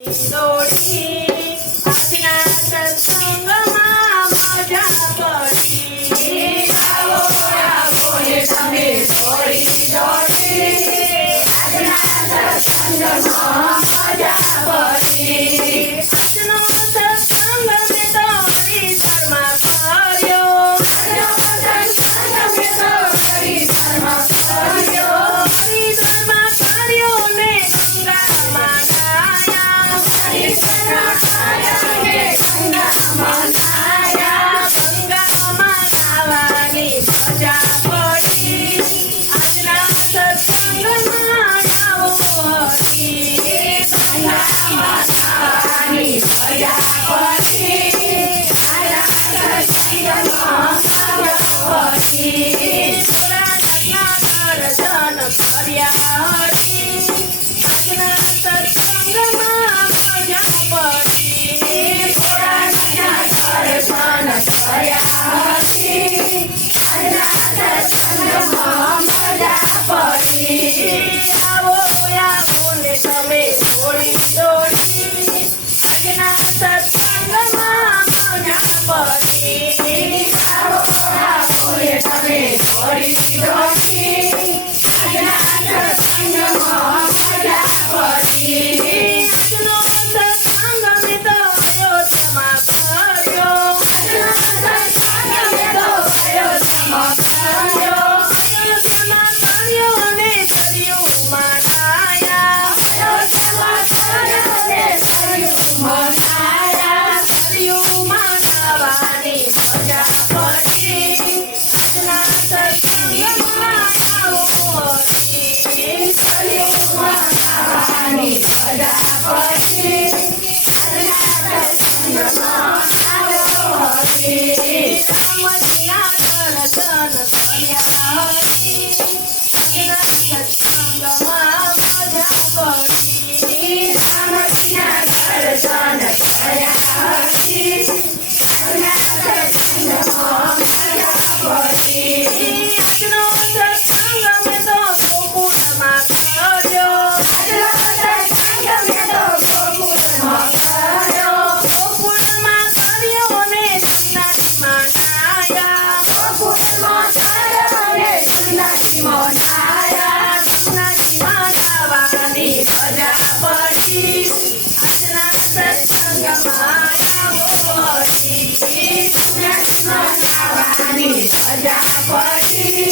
દોડી આજના સત્સંગમાં મજા પડી આવો આવો તમે થોડી દોડી આજના સત્સંગમાં મજા પડી આજનો સત્સંગ મેં તો હરિસરમાં કર્યો આજનો સત્સંગ મેં તો હરિસરમાં કર્યો હરિસરમાં કર્યો ને ગંગામાં ગંગામાં નાવાની મજા પડી આજના સત્સંગમાં નવોથી ગંગામાં નાવાની મજા પડી આજના સત્સંગમાં નવોથી પુરાણના દર્શન કર્યા હતી આજના સત્સંગમાં મજા પડી પુરાણના દર્શન કર્યા હતી આજના સત્સંગમાં મજા પડી આવો આવો ને તમે થોડી દોડી આજના સત્સંગમાં મજા પડી આવો આવો ને તમે થોડી દોડી આજના સત્સંગમાં મજા પડી આજનો સત્સંગ મેં તો અયોધ્યામાં કર્યો આજનો સત્સંગ મેં તો અયોધ્યામાં કર્યો અયોધ્યામાં કર્યો ને સરયુમાં નાહ્યા અયોધ્યામાં કર્યો ને સરયુમાં નાહ્યા સરયુમાં નાહવાની મજા પડી આજના સત્સંગમાં નવોથી સરયુમાં નાહવાની મજા પડી આજના સત્સંગમાં નવોથી રામજીના દર્શન કર્યા હતી આજના સત્સંગમાં મજા પડી રામજીના દર્શન કર્યા હતી આજના સત્સંગમાં મજા પડી આજનો સત્સંગ મેં તો ગોકુળમાં કર્યો આજનો સત્સંગ મેં તો ગોકુળમાં કર્યો ગોકુળમાં કર્યો ને સન્નાસીમાં નાહ્યા ગોકુળમાં કર્યો ને સન્નાસીમાં નાહ્યા સન્નાસીમાં નાહવાની મજા પડી આજના સત્સંગમાં નવોથી સન્નાસીમાં નાહવાની મજા પડી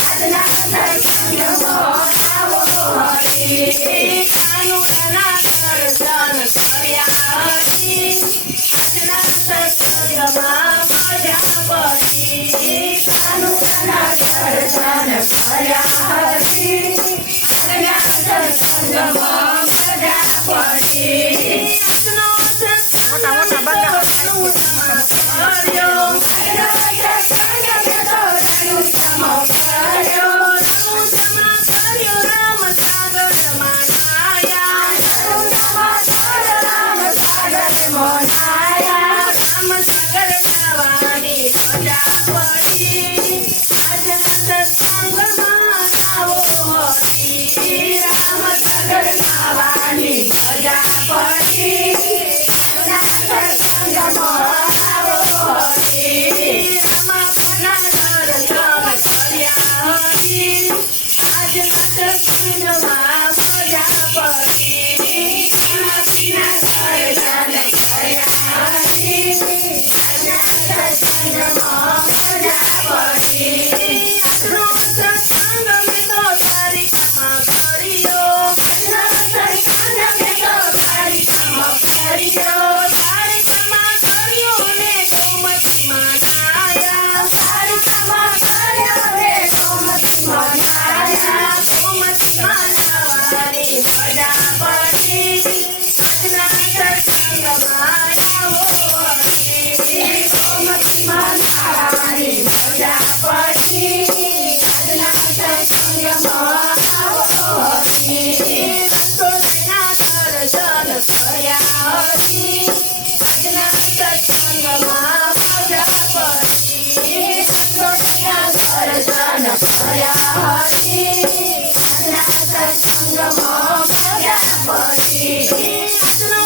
આજના સત્સંગમાં નવોથી કાનુડાના દર્શન કર્યા હતી આજના સત્સંગમાં મજા પડી કાનુડાના દર્શન કર્યા હતી આજના સત્સંગમાં મજા પડી આજનો સત્સંગ રણુજામાં કર્યો આજનો સત્સંગ મેં તો રણુજામાં કર્યો રણુજામાં કર્યો રામસાગરમાં નાહ્યા રણુજામાં કર્યો રામસાગરમાં નાહ્યા રામસાગર નાહવાની મજા પડી આજના સત્સંગમાં નવોથી રામસાગર નાહવાની મજા પડી આજના સત્સંગમાં નવોથી રામાપુરના દર્શન કર્યા હતી આજના સત્સંગમાં મજા પડી રામાપુરના દર્શન કર્યા હતી આજના સત્સંગમાં મજા પડી આજનો સત્સંગ મેં તો દ્વારિકામાં કર્યો આજનો સત્સંગ મેં તો દ્વારિકામાં કર્યો દ્વારિકામાં કર્યો ને ગોમતીમાં નાહ્યા દ્વારિકામાં કર્યો ને ગોમતીમાં નાહ્યા ગોમતીમાં નાહવાની મજા પડી આજના સત્સંગમાં નવોથી ગોમતીમાં નાહવાની મજા પડી આજના સત્સંગમાં નવોથી સંતોષના દર્શન કર્યા હતી આજના સત્સંગમાં મજા પડી સંતોષના દર્શન કર્યા હતી આજના સત્સંગમાં મજા પડી આજનો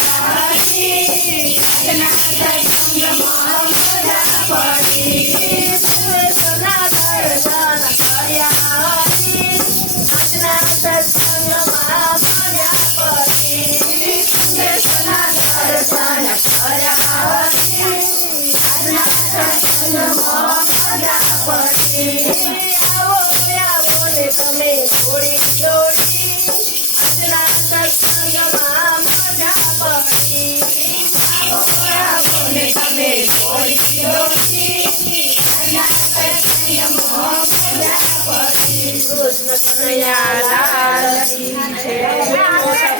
પડી આજના સત્સંગમાં મજા પડી સુરેશના દર્શન કર્યા હરી આજના સત્સંગમાં મજા પડી સુરેશના દર્શન કર્યા હરી આજના સત્સંગમાં મજા પડી આવો આવો ને તમે થોડી દોડી આજના સત્સંગમાં મજા પડી આવો ને તમે થોડી દોડી આજના સત્સંગમાં મજા પડી કૃષ્ણ કનૈયા લાલ કી જય